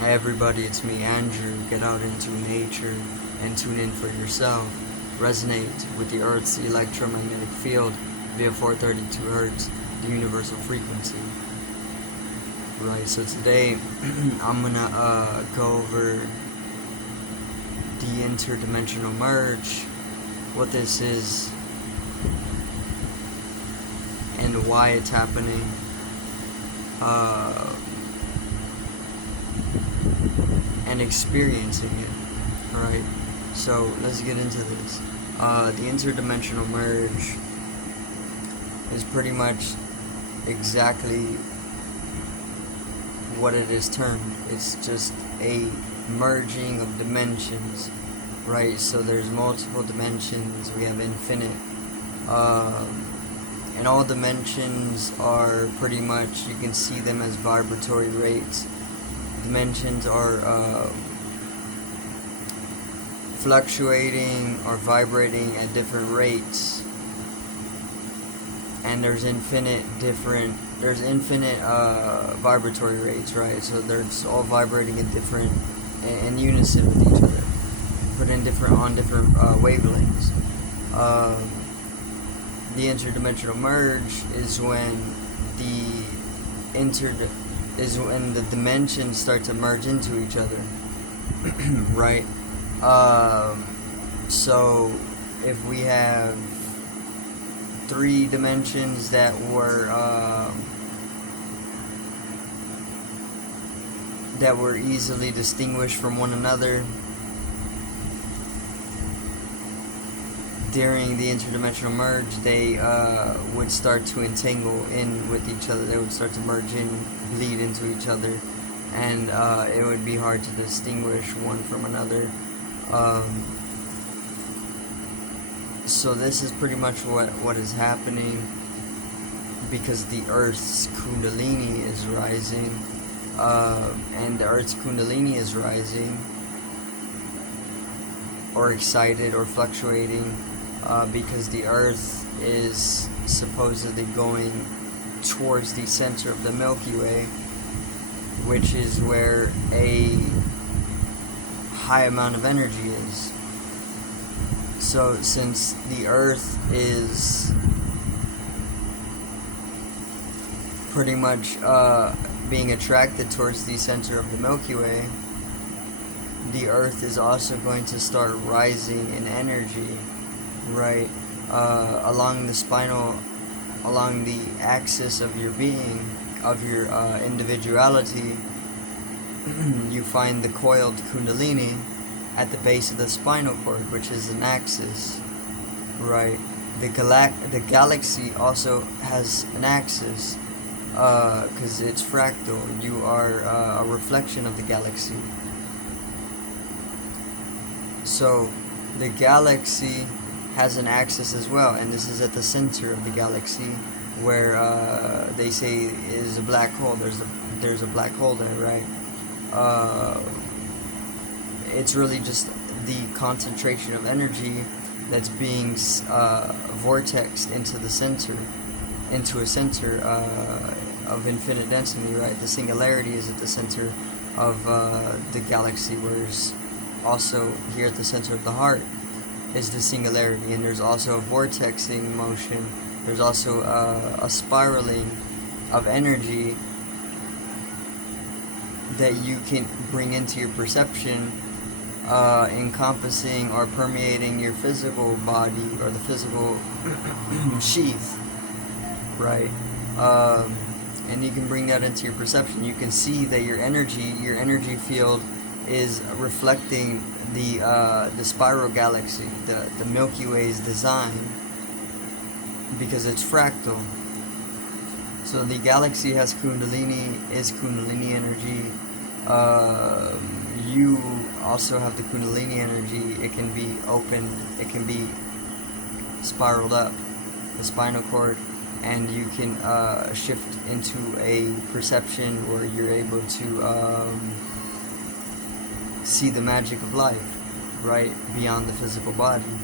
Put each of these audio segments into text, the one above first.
Hey everybody, it's me, Andrew. Get out into nature and tune in for yourself. Resonate with the Earth's electromagnetic field via 432 Hz, the universal frequency. Right, so today I'm gonna go over the interdimensional merge, what this is, and why it's happening. And experiencing it, right? So let's get into this. The interdimensional merge is pretty much exactly what it is termed. It's just a merging of dimensions, right? So there's multiple dimensions. We have infinite, and all dimensions are pretty much, you can see them as vibratory rates. Dimensions are fluctuating or vibrating at different rates, and there's infinite vibratory rates, right? So they're all vibrating in unison with each other, but on different wavelengths. The interdimensional merge is when the dimensions start to merge into each other, right? So if we have three dimensions that were easily distinguished from one another during the interdimensional merge, they would start to entangle in with each other. They would start to merge in, bleed into each other, and it would be hard to distinguish one from another. So this is pretty much what is happening, because the Earth's Kundalini is rising, and the Earth's Kundalini is rising, or excited, or fluctuating, because the Earth is supposedly going towards the center of the Milky Way, which is where a high amount of energy is. So since the Earth is pretty much being attracted towards the center of the Milky Way, the Earth is also going to start rising in energy, right? Along the axis of your being, of your individuality, you find the coiled Kundalini at the base of the spinal cord, which is an axis, right? The galaxy also has an axis, because it's fractal. You are a reflection of the galaxy. So the galaxy has an axis as well, and this is at the center of the galaxy, where they say is a black hole. There's a black hole there, right? It's really just the concentration of energy that's being vortexed into a center of infinite density, right? The singularity is at the center of the galaxy, whereas also here at the center of the heart is the singularity, and there's also a vortexing motion. There's also a spiraling of energy that you can bring into your perception, encompassing or permeating your physical body, or the physical sheath, right? And you can bring that into your perception. You can see that your energy field is reflecting the spiral galaxy, the Milky Way's design, because it's fractal. So the galaxy has is Kundalini energy. You also have the Kundalini energy. It can be open, it can be spiraled up the spinal cord, and you can shift into a perception where you're able to see the magic of life, right, beyond the physical body.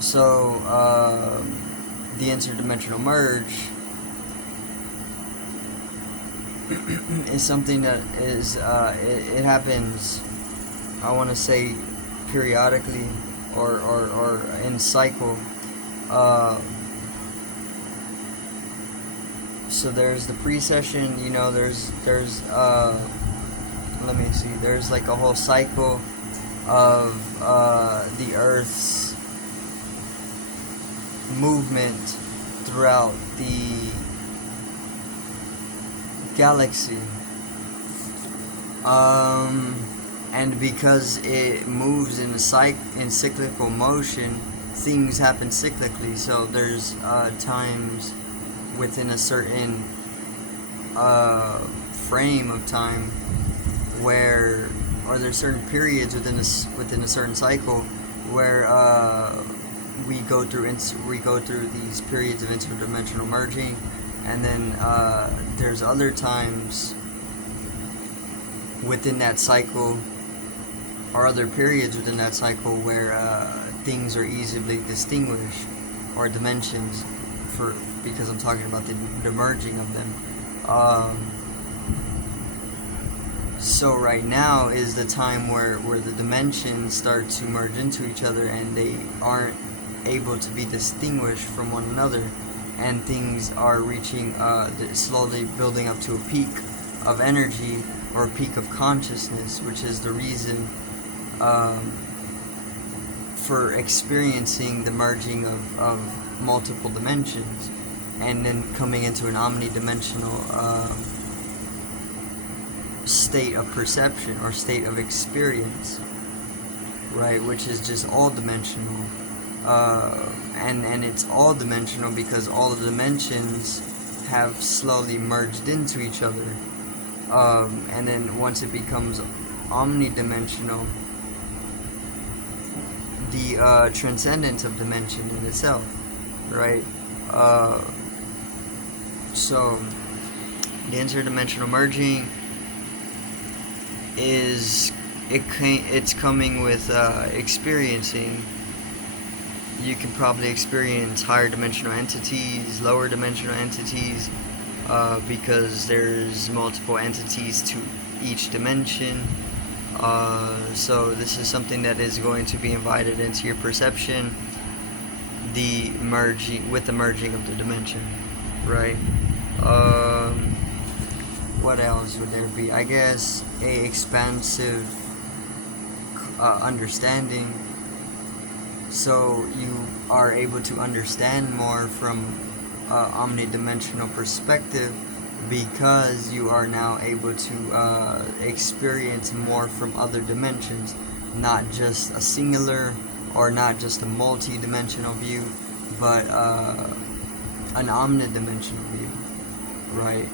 So the interdimensional merge is something that is it happens, I want to say, periodically or in cycle. uh, so there's the pre-session, there's let me see, there's like a whole cycle of the Earth's movement throughout the galaxy. And because it moves in cyclical motion, things happen cyclically. So there's times within a certain frame of time where, or there's certain periods within a certain cycle where we go through these periods of interdimensional merging, and then there's other times within that cycle, or other periods within that cycle, where things are easily distinguished, or dimensions, because I'm talking about the merging of them. So right now is the time where the dimensions start to merge into each other, and they aren't able to be distinguished from one another, and things are reaching, slowly building up to a peak of energy, or a peak of consciousness, which is the reason for experiencing the merging of multiple dimensions, and then coming into an omnidimensional state of perception, or state of experience, right, which is just all dimensional. And it's all dimensional because all the dimensions have slowly merged into each other. And then once it becomes omnidimensional, the transcendence of dimension in itself, right? So the interdimensional merging it's coming with experiencing. You can probably experience higher dimensional entities, lower dimensional entities, because there's multiple entities to each dimension. So this is something that is going to be invited into your perception, the merging of the dimension, right? What else would there be? I guess a expansive understanding. So you are able to understand more from omnidimensional perspective, because you are now able to experience more from other dimensions, not just a singular, or not just a multi-dimensional view, but an omnidimensional view, right?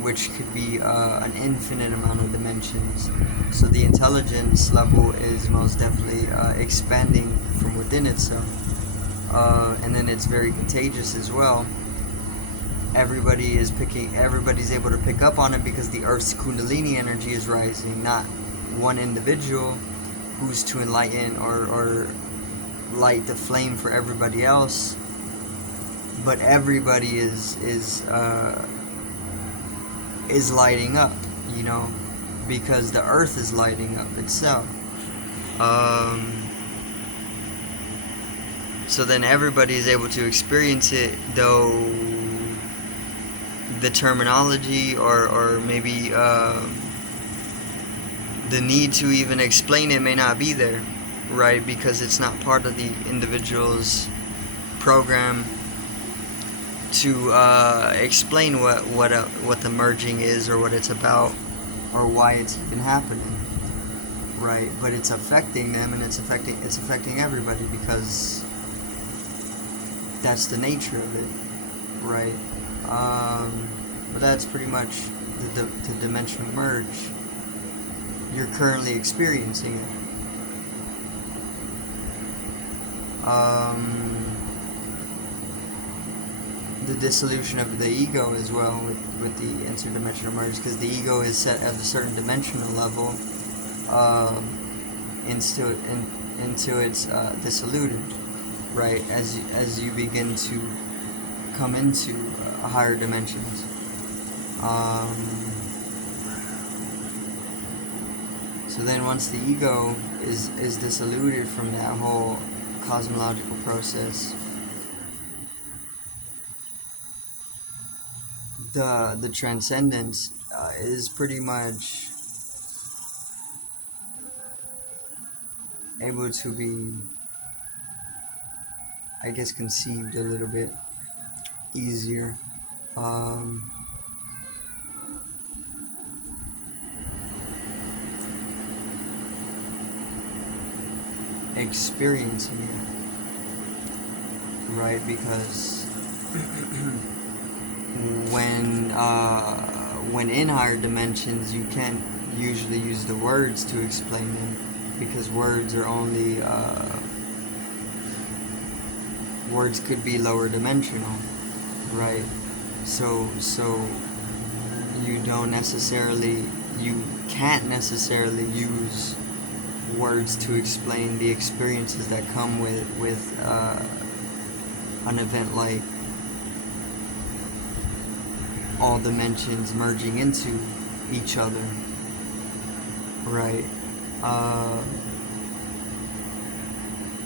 Which could be an infinite amount of dimensions. So the intelligence level is most definitely expanding from within itself, and then it's very contagious as well. Everybody's able to pick up on it, because the Earth's Kundalini energy is rising. Not one individual who's to enlighten or light the flame for everybody else, but everybody is lighting up, because the Earth is lighting up itself. So then everybody is able to experience it, though the terminology or maybe the need to even explain it may not be there, right? Because it's not part of the individual's program to explain what the merging is, or what it's about, or why it's even happening, right? But it's affecting them, and it's affecting everybody, because that's the nature of it, right? But that's pretty much the dimensional merge. You're currently experiencing it. The dissolution of the ego as well with the interdimensional merge, because the ego is set at a certain dimensional level until it's dissoluted, right? As you begin to come into higher dimensions. So then once the ego is dissoluted from that whole cosmological process, the transcendence is pretty much able to be, I guess, conceived a little bit easier. Experiencing it, right? Because when in higher dimensions, you can't usually use the words to explain them, because words are only words could be lower dimensional, right? So you can't necessarily use words to explain the experiences that come with an event like all dimensions merging into each other, right?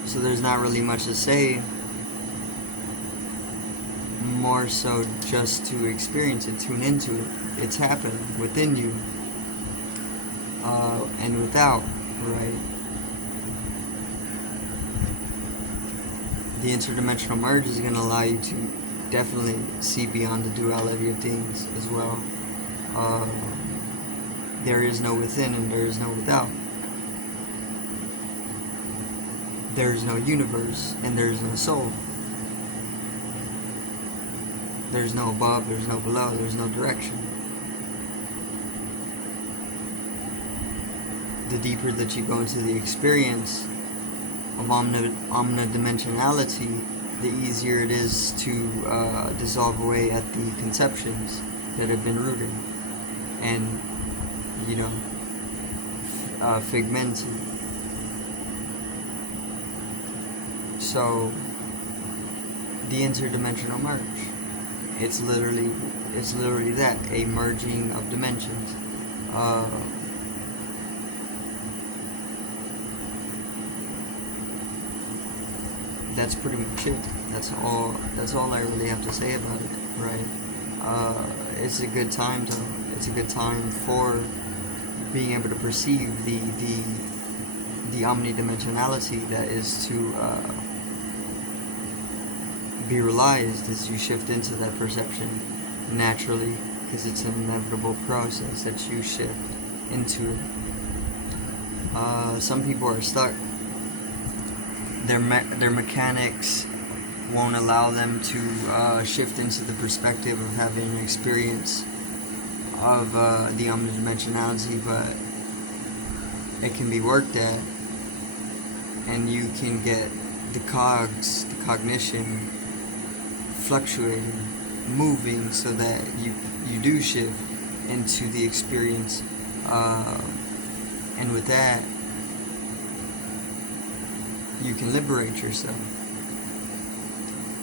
So there's not really much to say, more so just to experience it, tune into it. It's happening within you and without, right? The interdimensional merge is going to allow you to definitely see beyond the duality of things as well. There is no within and there is no without. There is no universe and there is no soul. There's no above, there's no below, there's no direction. The deeper that you go into the experience of omnidimensionality, the easier it is to dissolve away at the conceptions that have been rooted and, figmented. So, the interdimensional merge. It's literally that, a merging of dimensions. That's pretty much it. That's all I really have to say about it, right? It's a good time for being able to perceive the omnidimensionality that is to be realized as you shift into that perception naturally, because it's an inevitable process that you shift into it. Some people are stuck. Their mechanics won't allow them to shift into the perspective of having an experience of the omnidimensionality, but it can be worked at, and you can get the cognition fluctuating, moving, so that you do shift into the experience, and with that you can liberate yourself.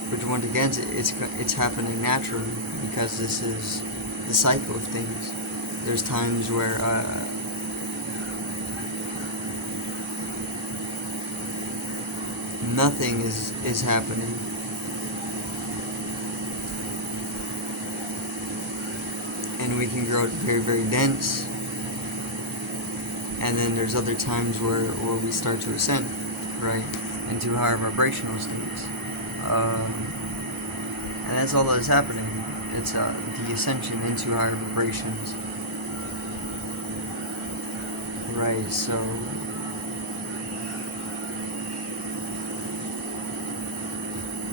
But once again, it's happening naturally, because this is the cycle of things. There's times where nothing is happening. And we can grow very, very dense. And then there's other times where we start to ascend, right, into higher vibrational states. And that's all that is happening. It's the ascension into higher vibrations. Right, so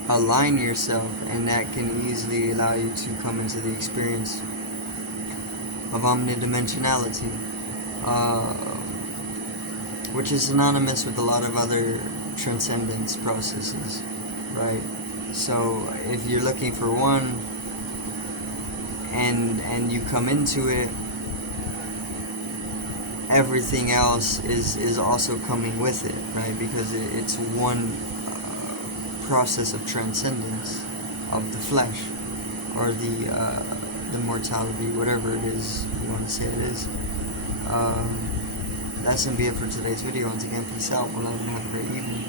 align yourself, and that can easily allow you to come into the experience of omnidimensionality, which is synonymous with a lot of other transcendence processes, right? So if you're looking for one and you come into it, everything else is also coming with it, right? Because it's one process of transcendence of the flesh, or immortality, whatever it is you want to say it is. That's going to be it for today's video. Once again, peace out. One love and have a great evening.